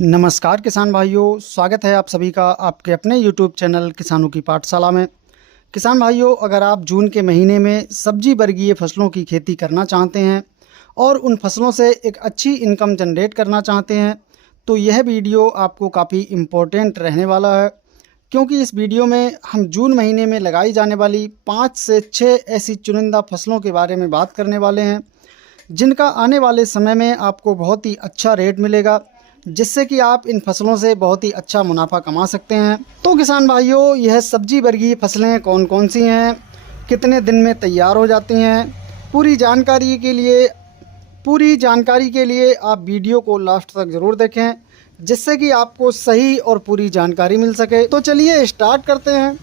नमस्कार किसान भाइयों, स्वागत है आप सभी का आपके अपने YouTube चैनल किसानों की पाठशाला में। किसान भाइयों, अगर आप जून के महीने में सब्जी वर्गीय फसलों की खेती करना चाहते हैं और उन फसलों से एक अच्छी इनकम जनरेट करना चाहते हैं तो यह वीडियो आपको काफ़ी इम्पोर्टेंट रहने वाला है, क्योंकि इस वीडियो में हम जून महीने में लगाई जाने वाली 5 से 6 ऐसी चुनिंदा फसलों के बारे में बात करने वाले हैं जिनका आने वाले समय में आपको बहुत ही अच्छा रेट मिलेगा, जिससे कि आप इन फसलों से बहुत ही अच्छा मुनाफा कमा सकते हैं। तो किसान भाइयों, यह सब्जी वर्गीय फसलें कौन कौन सी हैं, कितने दिन में तैयार हो जाती हैं, पूरी जानकारी के लिए आप वीडियो को लास्ट तक ज़रूर देखें, जिससे कि आपको सही और पूरी जानकारी मिल सके। तो चलिए स्टार्ट करते हैं।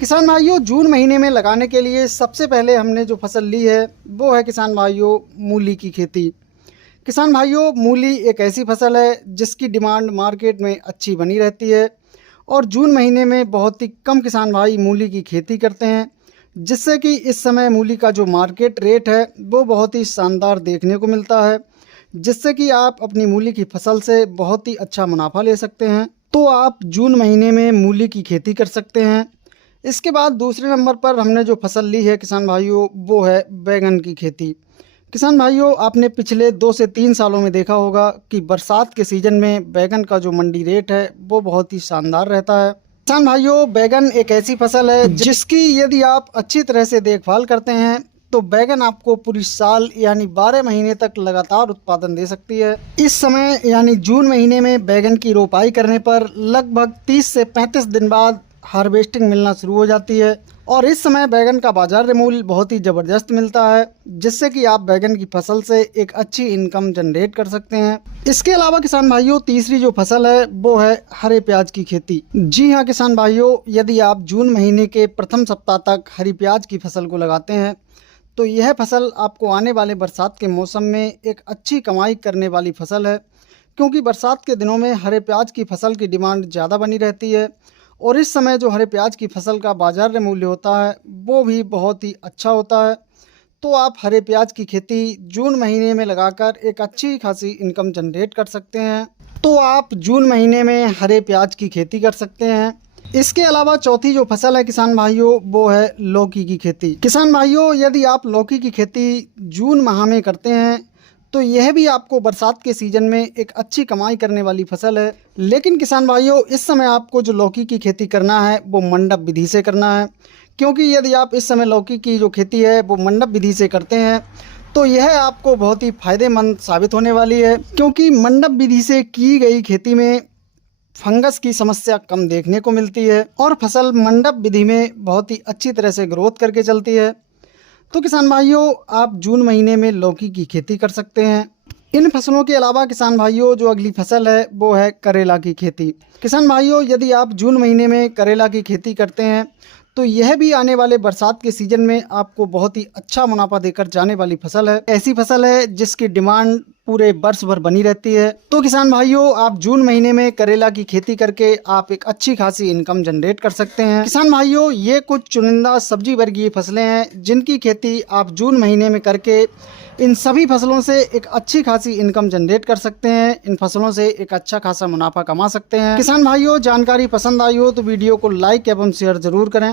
किसान भाइयों, जून महीने में लगाने के लिए सबसे पहले हमने जो फसल ली है वो है किसान भाइयों मूली की खेती। किसान भाइयों, मूली एक ऐसी फसल है जिसकी डिमांड मार्केट में अच्छी बनी रहती है और जून महीने में बहुत ही कम किसान भाई मूली की खेती करते हैं, जिससे कि इस समय मूली का जो मार्केट रेट है वो बहुत ही शानदार देखने को मिलता है, जिससे कि आप अपनी मूली की फसल से बहुत ही अच्छा मुनाफा ले सकते हैं। तो आप जून महीने में मूली की खेती कर सकते हैं। इसके बाद दूसरे नंबर पर हमने जो फसल ली है किसान भाइयों वो है बैगन की खेती। किसान भाइयों, आपने पिछले 2 से 3 सालों में देखा होगा कि बरसात के सीज़न में बैगन का जो मंडी रेट है वो बहुत ही शानदार रहता है। किसान भाइयों, बैगन एक ऐसी फसल है जिसकी यदि आप अच्छी तरह से देखभाल करते हैं तो बैगन आपको पूरी साल यानी 12 महीने तक लगातार उत्पादन दे सकती है। इस समय यानी जून महीने में बैगन की रोपाई करने पर लगभग 30 से 35 दिन बाद हार्वेस्टिंग मिलना शुरू हो जाती है और इस समय बैगन का बाजार मूल्य बहुत ही ज़बरदस्त मिलता है, जिससे कि आप बैगन की फसल से एक अच्छी इनकम जनरेट कर सकते हैं। इसके अलावा किसान भाइयों, तीसरी जो फसल है वो है हरे प्याज की खेती। जी हाँ किसान भाइयों, यदि आप जून महीने के प्रथम सप्ताह तक हरी प्याज की फसल को लगाते हैं तो यह फसल आपको आने वाले बरसात के मौसम में एक अच्छी कमाई करने वाली फसल है, क्योंकि बरसात के दिनों में हरे प्याज की फसल की डिमांड ज़्यादा बनी रहती है और इस समय जो हरे प्याज की फसल का बाजार मूल्य होता है वो भी बहुत ही अच्छा होता है। तो आप हरे प्याज की खेती जून महीने में लगाकर एक अच्छी खासी इनकम जनरेट कर सकते हैं। तो आप जून महीने में हरे प्याज की खेती कर सकते हैं। इसके अलावा चौथी जो फसल है किसान भाइयों वो है लौकी की खेती। किसान भाइयों, यदि आप लौकी की खेती जून माह में करते हैं तो यह भी आपको बरसात के सीज़न में एक अच्छी कमाई करने वाली फसल है। लेकिन किसान भाइयों, इस समय आपको जो लौकी की खेती करना है वो मंडप विधि से करना है, क्योंकि यदि आप इस समय लौकी की जो खेती है वो मंडप विधि से करते हैं तो यह आपको बहुत ही फायदेमंद साबित होने वाली है, क्योंकि मंडप विधि से की गई खेती में फंगस की समस्या कम देखने को मिलती है और फसल मंडप विधि में बहुत ही अच्छी तरह से ग्रोथ करके चलती है। तो किसान भाइयों, आप जून महीने में लौकी की खेती कर सकते हैं। इन फसलों के अलावा किसान भाइयों, जो अगली फसल है वो है करेला की खेती। किसान भाइयों, यदि आप जून महीने में करेला की खेती करते हैं तो यह भी आने वाले बरसात के सीजन में आपको बहुत ही अच्छा मुनाफा देकर जाने वाली फसल है। ऐसी फसल है जिसकी डिमांड पूरे वर्ष भर बनी रहती है। तो किसान भाइयों, आप जून महीने में करेला की खेती करके आप एक अच्छी खासी इनकम जनरेट कर सकते हैं। किसान भाइयों, ये कुछ चुनिंदा सब्जी वर्गीय फसलें हैं जिनकी खेती आप जून महीने में करके इन सभी फसलों से एक अच्छी खासी इनकम जनरेट कर सकते हैं। इन फसलों से एक अच्छा खासा मुनाफा कमा सकते हैं। किसान भाइयों, जानकारी पसंद आई हो तो वीडियो को लाइक एवं शेयर जरूर करें।